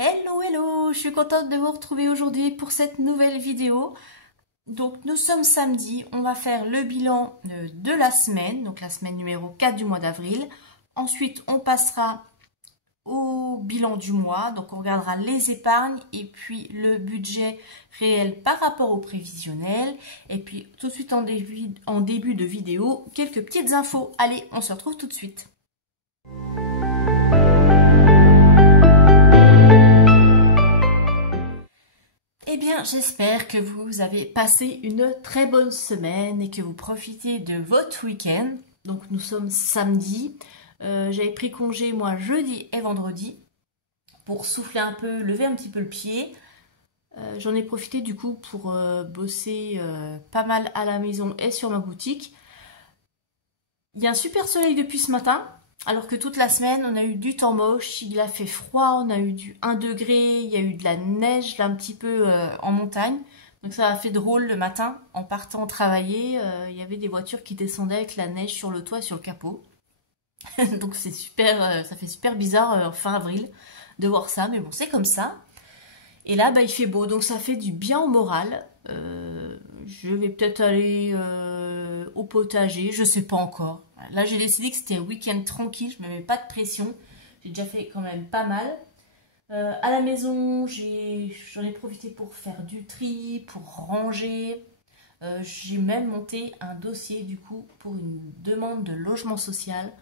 Hello, hello, je suis contente de vous retrouver aujourd'hui pour cette nouvelle vidéo. Donc nous sommes samedi, on va faire le bilan de la semaine, donc la semaine numéro 4 du mois d'avril. Ensuite, on passera au bilan du mois, donc on regardera les épargnes et puis le budget réel par rapport au prévisionnel. Et puis tout de suite en début de vidéo, quelques petites infos. Allez, on se retrouve tout de suite. Eh bien, j'espère que vous avez passé une très bonne semaine et que vous profitez de votre week-end. Donc, nous sommes samedi. J'avais pris congé, moi, jeudi et vendredi pour souffler un peu, lever un petit peu le pied. J'en ai profité, du coup, pour bosser pas mal à la maison et sur ma boutique. Il y a un super soleil depuis ce matin. Alors que toute la semaine, on a eu du temps moche, il a fait froid, on a eu du 1 degré, il y a eu de la neige là un petit peu en montagne. Donc ça a fait drôle le matin, en partant travailler, il y avait des voitures qui descendaient avec la neige sur le toit et sur le capot. Donc c'est super, ça fait super bizarre fin avril de voir ça, mais bon c'est comme ça. Et là il fait beau, donc ça fait du bien au moral. Je vais peut-être aller au potager, je sais pas encore. Là, j'ai décidé que c'était un week-end tranquille, je ne me mets pas de pression. J'ai déjà fait quand même pas mal. À la maison, j'en ai profité pour faire du tri, pour ranger. J'ai même monté un dossier du coup pour une demande de logement social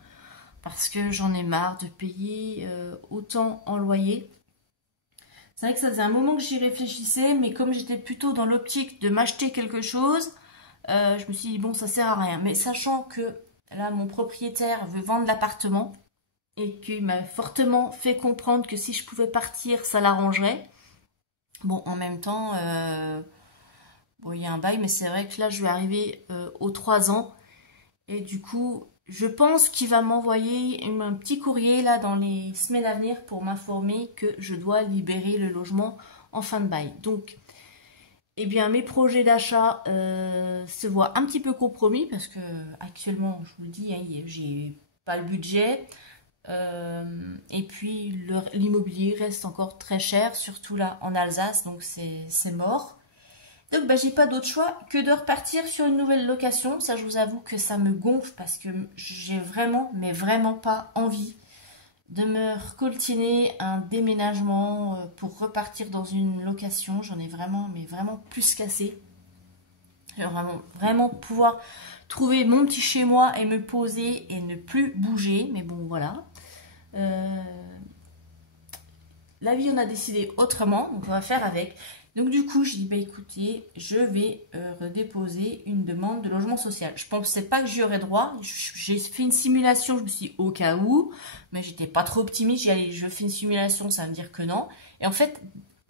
parce que j'en ai marre de payer autant en loyer. C'est vrai que ça faisait un moment que j'y réfléchissais, mais comme j'étais plutôt dans l'optique de m'acheter quelque chose, je me suis dit bon, ça sert à rien. Mais sachant que là, mon propriétaire veut vendre l'appartement et qu'il m'a fortement fait comprendre que si je pouvais partir, ça l'arrangerait. Bon, en même temps, bon, il y a un bail, mais c'est vrai que là, je vais arriver aux 3 ans. Et du coup, je pense qu'il va m'envoyer un petit courrier là dans les semaines à venir pour m'informer que je dois libérer le logement en fin de bail. Donc, eh bien, mes projets d'achat se voient un petit peu compromis parce que actuellement, je vous le dis, hein, j'ai pas le budget. Et puis, l'immobilier reste encore très cher, surtout là en Alsace, donc c'est mort. Donc, j'ai pas d'autre choix que de repartir sur une nouvelle location. Ça, je vous avoue que ça me gonfle parce que j'ai vraiment, mais vraiment pas envie de me recoltiner un déménagement pour repartir dans une location. J'en ai vraiment, mais vraiment plus qu'assez. Vraiment, vraiment pouvoir trouver mon petit chez moi et me poser et ne plus bouger. Mais bon, voilà. La vie, on a décidé autrement, donc on va faire avec. Donc du coup, je dis, écoutez, je vais redéposer une demande de logement social. Je pensais pas que j'y aurais droit. J'ai fait une simulation, je me suis dit, au cas où, mais j'étais pas trop optimiste. J'ai dit, allez, je fais une simulation, ça va me dire que non. Et en fait,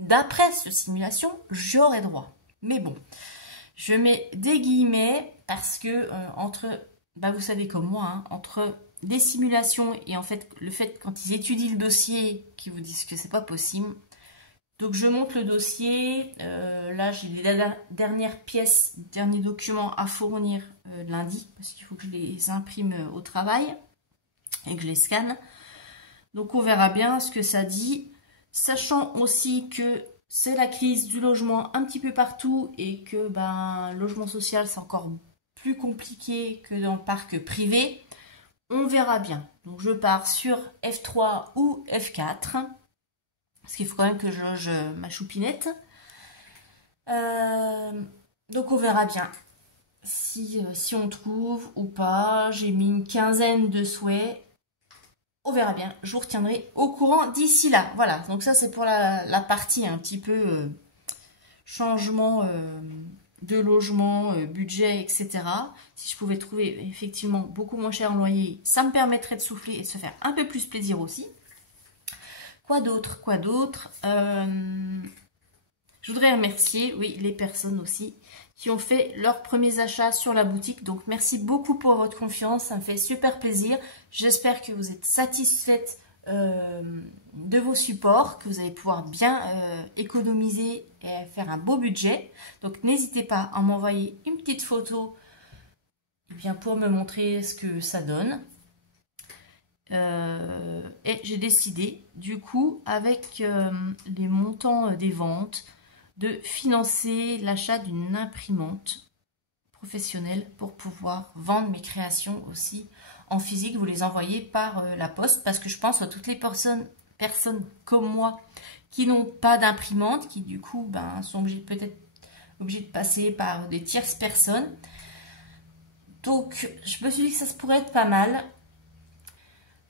d'après cette simulation, j'aurais droit. Mais bon, je mets des guillemets parce que entre, vous savez comme moi, hein, entre des simulations et en fait, le fait quand ils étudient le dossier, qu'ils vous disent que c'est pas possible. Donc je monte le dossier, là j'ai les dernières pièces, derniers documents à fournir lundi, parce qu'il faut que je les imprime au travail et que je les scanne. Donc on verra bien ce que ça dit, sachant aussi que c'est la crise du logement un petit peu partout et que le logement social c'est encore plus compliqué que dans le parc privé. On verra bien. Donc je pars sur F3 ou F4. Parce qu'il faut quand même que je loge ma choupinette. Donc on verra bien si on trouve ou pas. J'ai mis une quinzaine de souhaits. On verra bien. Je vous retiendrai au courant d'ici là. Voilà, donc ça c'est pour la partie un petit peu changement de logement, budget, etc. Si je pouvais trouver effectivement beaucoup moins cher en loyer, ça me permettrait de souffler et de se faire un peu plus plaisir aussi. Quoi d'autre? Je voudrais remercier, oui, les personnes aussi qui ont fait leurs premiers achats sur la boutique. Donc, merci beaucoup pour votre confiance. Ça me fait super plaisir. J'espère que vous êtes satisfaite de vos supports, que vous allez pouvoir bien économiser et faire un beau budget. Donc, n'hésitez pas à m'envoyer une petite photo pour me montrer ce que ça donne. Et j'ai décidé, du coup, avec les montants des ventes, de financer l'achat d'une imprimante professionnelle pour pouvoir vendre mes créations aussi en physique. Vous les envoyez par la poste, parce que je pense à toutes les personnes comme moi qui n'ont pas d'imprimante, qui du coup sont peut-être obligées de passer par des tierces personnes. Donc je me suis dit que ça se pourrait être pas mal.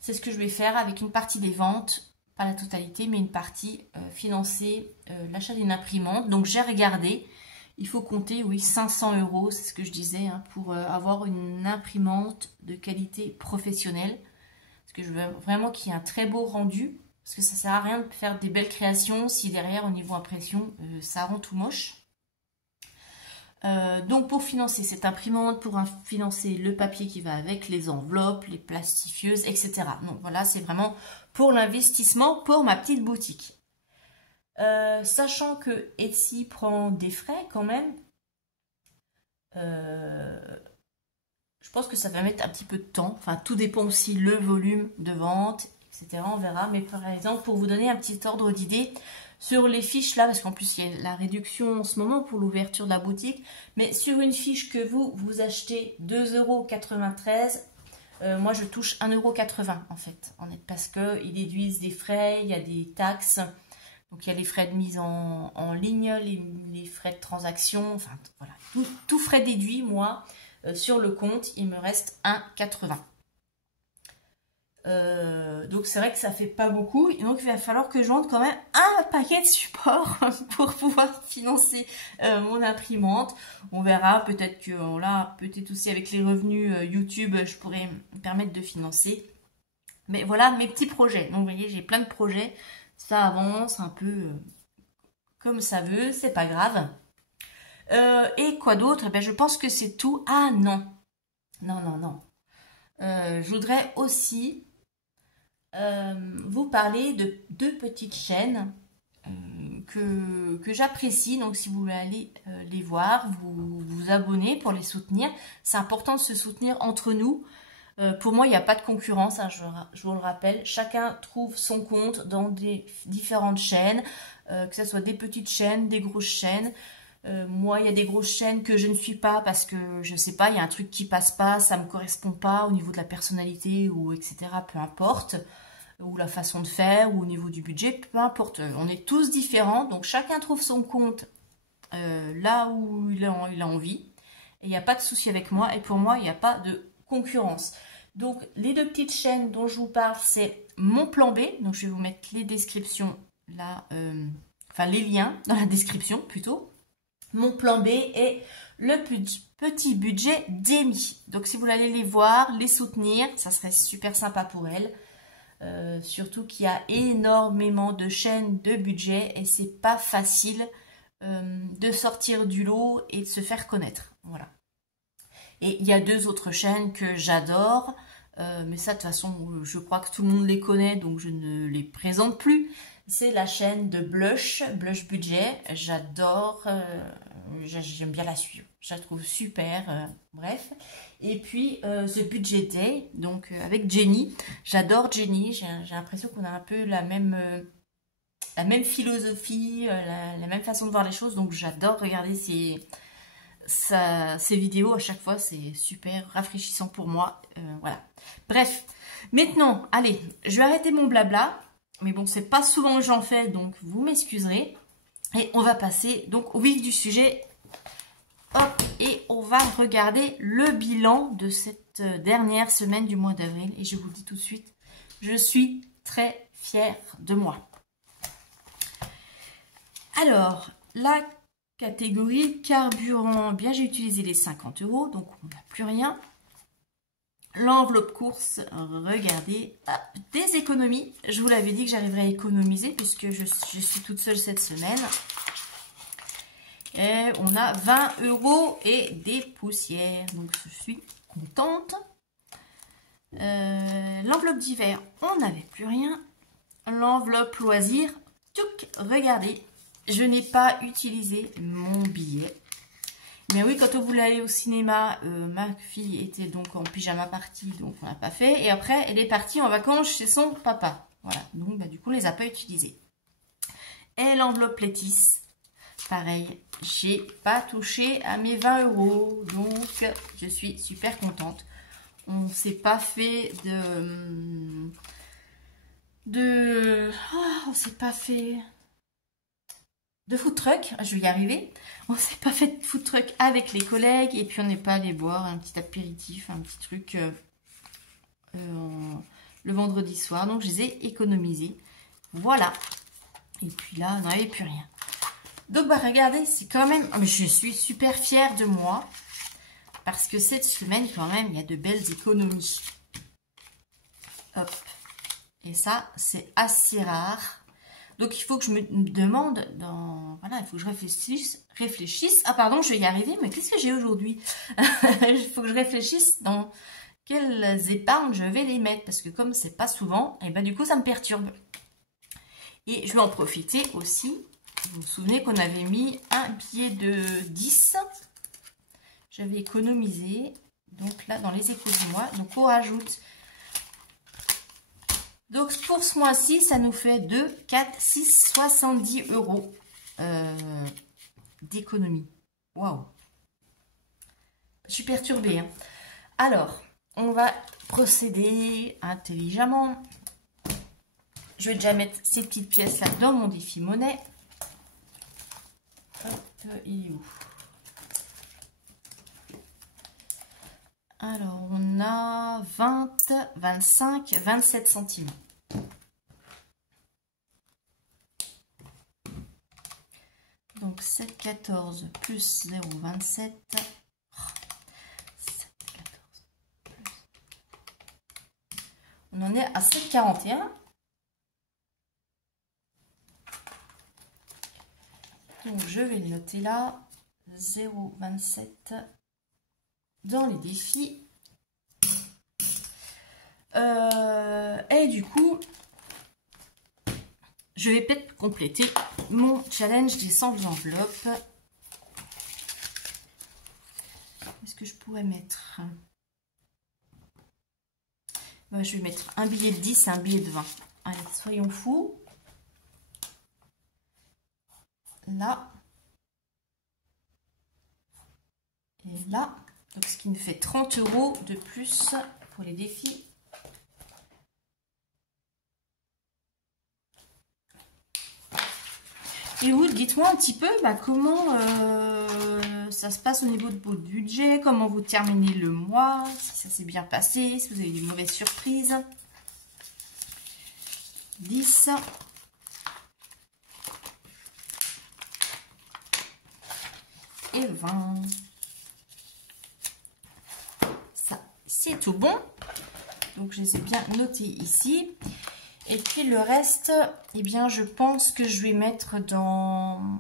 C'est ce que je vais faire avec une partie des ventes, pas la totalité, mais une partie financer l'achat d'une imprimante. Donc j'ai regardé, il faut compter, oui, 500 €, c'est ce que je disais, hein, pour avoir une imprimante de qualité professionnelle. Parce que je veux vraiment qu'il y ait un très beau rendu, parce que ça sert à rien de faire des belles créations si derrière, au niveau impression, ça rend tout moche. Donc pour financer cette imprimante, pour financer le papier qui va avec, les enveloppes, les plastifieuses, etc. Donc voilà, c'est vraiment pour l'investissement pour ma petite boutique. Sachant que Etsy prend des frais quand même, je pense que ça va mettre un petit peu de temps. Enfin, tout dépend aussi le volume de vente, etc. On verra. Mais par exemple, pour vous donner un petit ordre d'idée, sur les fiches là, parce qu'en plus il y a la réduction en ce moment pour l'ouverture de la boutique, mais sur une fiche que vous achetez 2,93 €, moi je touche 1,80 € en fait, parce qu'ils déduisent des frais, il y a des taxes, donc il y a les frais de mise en ligne, les frais de transaction, enfin voilà, tout frais déduit, moi sur le compte il me reste 1,80 €. Donc c'est vrai que ça fait pas beaucoup, et donc il va falloir que je vende quand même un paquet de supports pour pouvoir financer mon imprimante. On verra, peut-être que là, peut-être aussi avec les revenus YouTube, je pourrais me permettre de financer. Mais voilà mes petits projets. Donc vous voyez, j'ai plein de projets, ça avance un peu comme ça veut, c'est pas grave. Et quoi d'autre? Je pense que c'est tout. Ah non, non. Je voudrais aussi vous parler de deux petites chaînes que j'apprécie. Donc si vous voulez aller les voir, vous abonner pour les soutenir. C'est important de se soutenir entre nous. Pour moi, il n'y a pas de concurrence, hein, je vous le rappelle. Chacun trouve son compte dans des différentes chaînes, que ce soit des petites chaînes, des grosses chaînes. Moi, il y a des grosses chaînes que je ne suis pas parce que, je ne sais pas, il y a un truc qui passe pas, ça ne me correspond pas au niveau de la personnalité ou etc. Peu importe. Ou la façon de faire, ou au niveau du budget, peu importe. On est tous différents, donc chacun trouve son compte là où il a envie. Et il n'y a pas de souci avec moi, et pour moi, il n'y a pas de concurrence. Donc, les deux petites chaînes dont je vous parle, c'est Mon Plan B. Donc, je vais vous mettre les descriptions là, enfin les liens dans la description plutôt. Mon Plan B et le petit budget d'Amy. Donc, si vous voulez aller les voir, les soutenir, ça serait super sympa pour elles. Surtout qu'il y a énormément de chaînes de budget et c'est pas facile de sortir du lot et de se faire connaître. Voilà. Et il y a deux autres chaînes que j'adore, mais ça de toute façon je crois que tout le monde les connaît, donc je ne les présente plus. C'est la chaîne de Blush Budget. J'adore, j'aime bien la suivre, je la trouve super, bref. Et puis The Budget Day, donc avec Jenny. J'adore Jenny, j'ai l'impression qu'on a un peu la même philosophie, la même façon de voir les choses, donc j'adore regarder ces vidéos à chaque fois, c'est super rafraîchissant pour moi. Voilà. Bref, maintenant, allez, je vais arrêter mon blabla. Mais bon, c'est pas souvent que j'en fais, donc vous m'excuserez. Et on va passer donc au vif du sujet. Hop, et on va regarder le bilan de cette dernière semaine du mois d'avril. Et je vous le dis tout de suite, je suis très fière de moi. Alors, la catégorie carburant, bien j'ai utilisé les 50 €, donc on n'a plus rien. L'enveloppe course, regardez, hop, des économies. Je vous l'avais dit que j'arriverais à économiser puisque je suis toute seule cette semaine. Et on a 20 € et des poussières, donc je suis contente. L'enveloppe d'hiver, on n'avait plus rien. L'enveloppe loisir, tchouk, regardez, je n'ai pas utilisé mon billet. Mais oui, quand on voulait aller au cinéma, ma fille était donc en pyjama party, donc on n'a pas fait. Et après, elle est partie en vacances chez son papa. Voilà, donc bah, du coup, on les a pas utilisés. Et l'enveloppe Létis, pareil, j'ai pas touché à mes 20 €. Donc, je suis super contente. On s'est pas fait on s'est pas fait de food truck, je vais y arriver. On s'est pas fait de food truck avec les collègues et puis on n'est pas allé boire un petit apéritif, un petit truc le vendredi soir. Donc je les ai économisés. Voilà. Et puis là, on n'avait plus rien. Donc bah regardez, c'est quand même... Je suis super fière de moi parce que cette semaine quand même, il y a de belles économies. Hop. Et ça, c'est assez rare. Donc, il faut que je me demande Voilà, il faut que je réfléchisse. Ah, pardon, je vais y arriver, mais qu'est-ce que j'ai aujourd'hui? Il faut que je réfléchisse dans quelles épargnes je vais les mettre. Parce que comme c'est pas souvent, et ben du coup, ça me perturbe. Et je vais en profiter aussi. Vous vous souvenez qu'on avait mis un billet de 10. J'avais économisé. Donc là, dans les échos du mois. Donc, on rajoute... Donc, pour ce mois-ci, ça nous fait 2, 4, 6, 70 € d'économie. Waouh! Je suis perturbée. Hein. Alors, on va procéder intelligemment. Je vais déjà mettre ces petites pièces-là dans mon défi monnaie. Hop, il est où? Alors, on a 20, 25, 27 centimes. Donc, 7,14 plus 0,27. 7,14 plus... On en est à 7,41. Donc, je vais le noter là. 0,27 dans les défis. Et du coup, je vais peut-être compléter mon challenge des 100 enveloppes. Est-ce que je pourrais mettre... je vais mettre un billet de 10 et un billet de 20. Allez, soyons fous. Là. Et là. Donc, ce qui me fait 30 € de plus pour les défis. Et vous, dites-moi un petit peu comment ça se passe au niveau de votre budget, comment vous terminez le mois, si ça s'est bien passé, si vous avez des mauvaises surprises. 10. Et 20. Ça, c'est tout bon. Donc, je les ai bien notés ici. Et puis le reste, eh bien, je pense que je vais mettre dans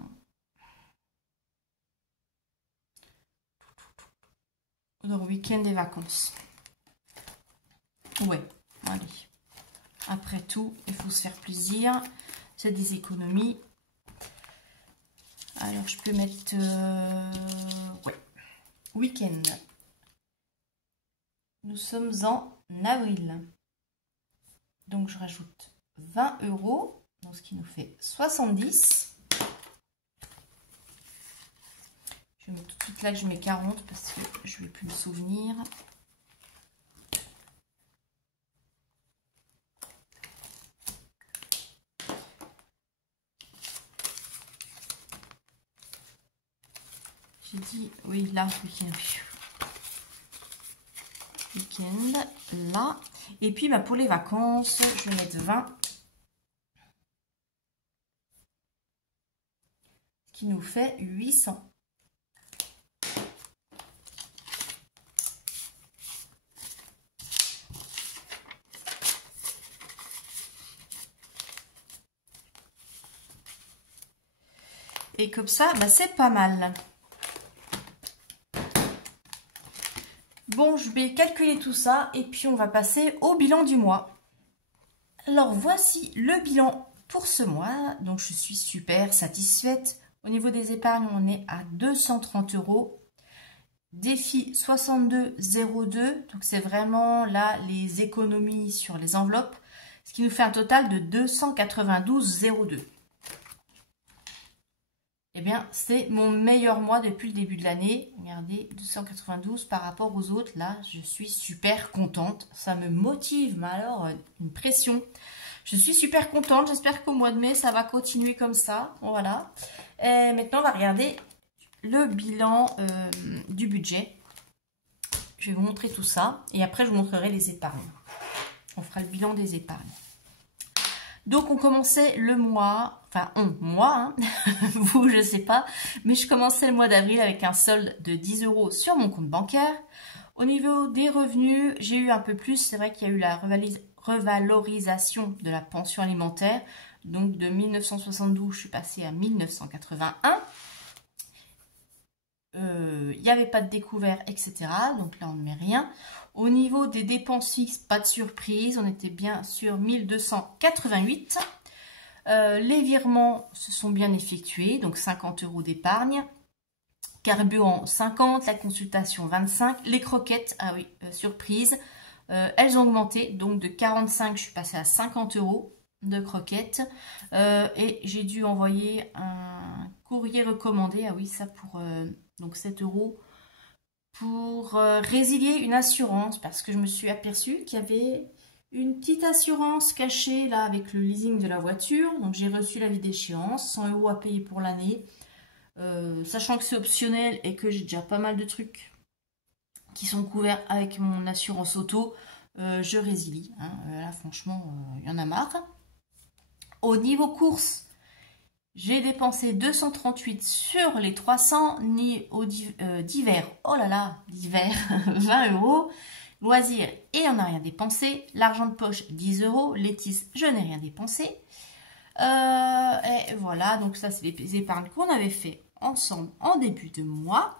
le week-end des vacances. Ouais, allez. Après tout, il faut se faire plaisir. C'est des économies. Alors, je peux mettre... ouais, week-end. Nous sommes en avril. Donc, je rajoute 20 €, donc ce qui nous fait 70. Je vais mettre tout de suite là que je mets 40 parce que je ne vais plus me souvenir. J'ai dit, oui, là, week-end, là. Et puis, bah, pour les vacances, je vais mettre 20. Ce qui nous fait 800. Et comme ça, bah, c'est pas mal. Bon, je vais calculer tout ça et puis on va passer au bilan du mois. Alors, voici le bilan pour ce mois. Donc, je suis super satisfaite. Au niveau des épargnes, on est à 230 €. défi 62,02. Donc c'est vraiment là les économies sur les enveloppes. Ce qui nous fait un total de 292,02. Eh bien, c'est mon meilleur mois depuis le début de l'année. Regardez, 292 par rapport aux autres. Là, je suis super contente. Ça me motive, mais alors, une pression. Je suis super contente. J'espère qu'au mois de mai, ça va continuer comme ça. Voilà. Et maintenant, on va regarder le bilan du budget. Je vais vous montrer tout ça. Et après, je vous montrerai les épargnes. On fera le bilan des épargnes. Donc, on commençait le mois, enfin, moi, hein, vous, je sais pas, mais je commençais le mois d'avril avec un solde de 10 € sur mon compte bancaire. Au niveau des revenus, j'ai eu un peu plus. C'est vrai qu'il y a eu la revalorisation de la pension alimentaire. Donc, de 1972, je suis passée à 1981. Il n'y avait pas de découvert, etc. Donc là, on ne met rien. Au niveau des dépenses fixes, pas de surprise. On était bien sur 1288. Les virements se sont bien effectués. Donc 50 € d'épargne. Carburant 50. La consultation 25. Les croquettes, ah oui, surprise. Elles ont augmenté. Donc de 45, je suis passée à 50 € de croquettes. Et j'ai dû envoyer un courrier recommandé. Ah oui, ça pour... donc 7 € pour résilier une assurance parce que je me suis aperçue qu'il y avait une petite assurance cachée là avec le leasing de la voiture. Donc j'ai reçu l'avis d'échéance, 100 € à payer pour l'année. Sachant que c'est optionnel et que j'ai déjà pas mal de trucs qui sont couverts avec mon assurance auto, je résilie. Hein. Là franchement, il y en a marre. Au niveau courses, j'ai dépensé 238 sur les 300, ni au divers, oh là là, divers, 20 €, loisirs, et on n'a rien dépensé, l'argent de poche, 10 €, Létis, je n'ai rien dépensé, et voilà, donc ça c'est les épargnes qu'on avait fait ensemble en début de mois,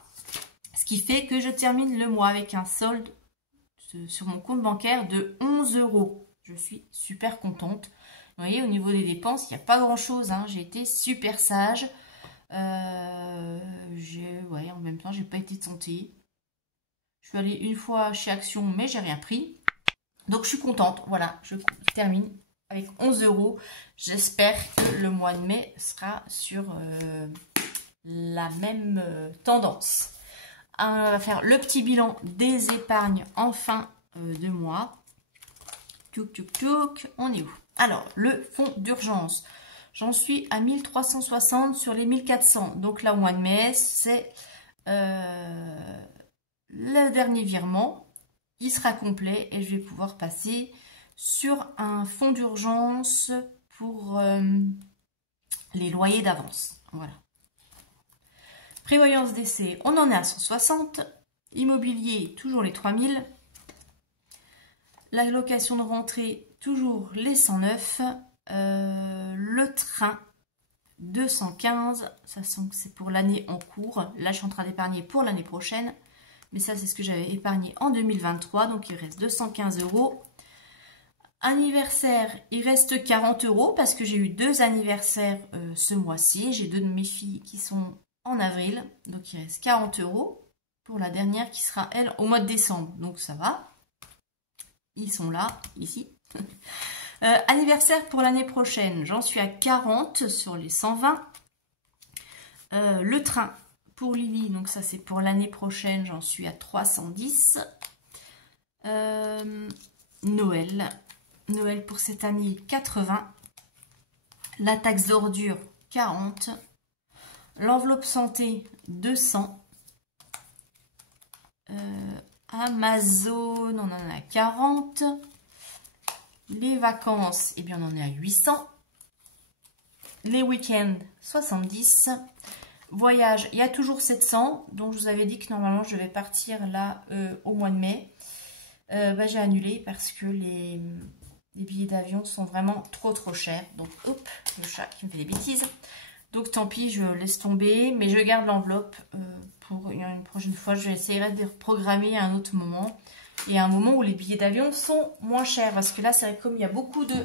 ce qui fait que je termine le mois avec un solde sur mon compte bancaire de 11 €, je suis super contente. Vous voyez, au niveau des dépenses, il n'y a pas grand-chose. Hein. J'ai été super sage. En même temps, j'ai pas été tentée. Je suis allée une fois chez Action, mais j'ai rien pris. Donc, je suis contente. Voilà, je termine avec 11 €. J'espère que le mois de mai sera sur la même tendance. On va faire le petit bilan des épargnes en fin de mois. Tchouk, tchouk, tchouk. On est où? Alors, le fonds d'urgence, j'en suis à 1360 sur les 1400. Donc là, au mois de mai, c'est le dernier virement. Il sera complet et je vais pouvoir passer sur un fonds d'urgence pour les loyers d'avance. Voilà. Prévoyance d'essai, on en est à 160. Immobilier, toujours les 3000. La location de rentrée, toujours les 109, le train 215, ça c'est pour l'année en cours. Là, je suis en train d'épargner pour l'année prochaine, mais ça, c'est ce que j'avais épargné en 2023, donc il reste 215 €. Anniversaire, il reste 40 € parce que j'ai eu 2 anniversaires ce mois-ci. J'ai 2 de mes filles qui sont en avril, donc il reste 40 € pour la dernière qui sera, elle, au mois de décembre, donc ça va. Ils sont là, ici. Anniversaire pour l'année prochaine, j'en suis à 40 sur les 120. Le train pour Lily, donc ça c'est pour l'année prochaine, j'en suis à 310. Noël pour cette année, 80. La taxe d'ordure, 40. L'enveloppe santé, 200. Amazon, on en a 40. Les vacances, eh bien on en est à 800. Les week-ends, 70. Voyage, il y a toujours 700. Donc je vous avais dit que normalement je vais partir là au mois de mai. J'ai annulé parce que les billets d'avion sont vraiment trop chers. Donc hop, le chat qui me fait des bêtises. Donc tant pis, je laisse tomber. Mais je garde l'enveloppe pour une prochaine fois. Je essaierai de reprogrammer à un autre moment. Et à un moment où les billets d'avion sont moins chers. Parce que là, c'est vrai, comme il y a beaucoup de...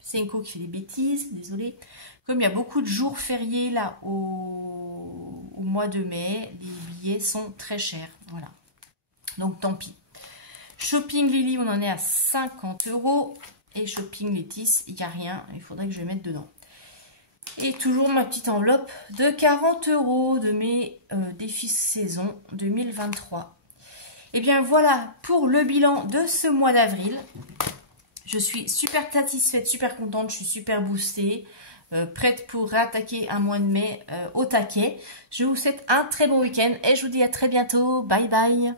C'est Enco qui fait des bêtises, désolé. Comme il y a beaucoup de jours fériés là au mois de mai, les billets sont très chers. Voilà. Donc tant pis. Shopping Lily, on en est à 50 €. Et Shopping Létis, il n'y a rien. Il faudrait que je le mette dedans. Et toujours ma petite enveloppe de 40 € de mes défis saison 2023. Et bien voilà pour le bilan de ce mois d'avril. Je suis super satisfaite, super contente, je suis super boostée. Prête pour réattaquer un mois de mai au taquet. Je vous souhaite un très bon week-end et je vous dis à très bientôt. Bye bye.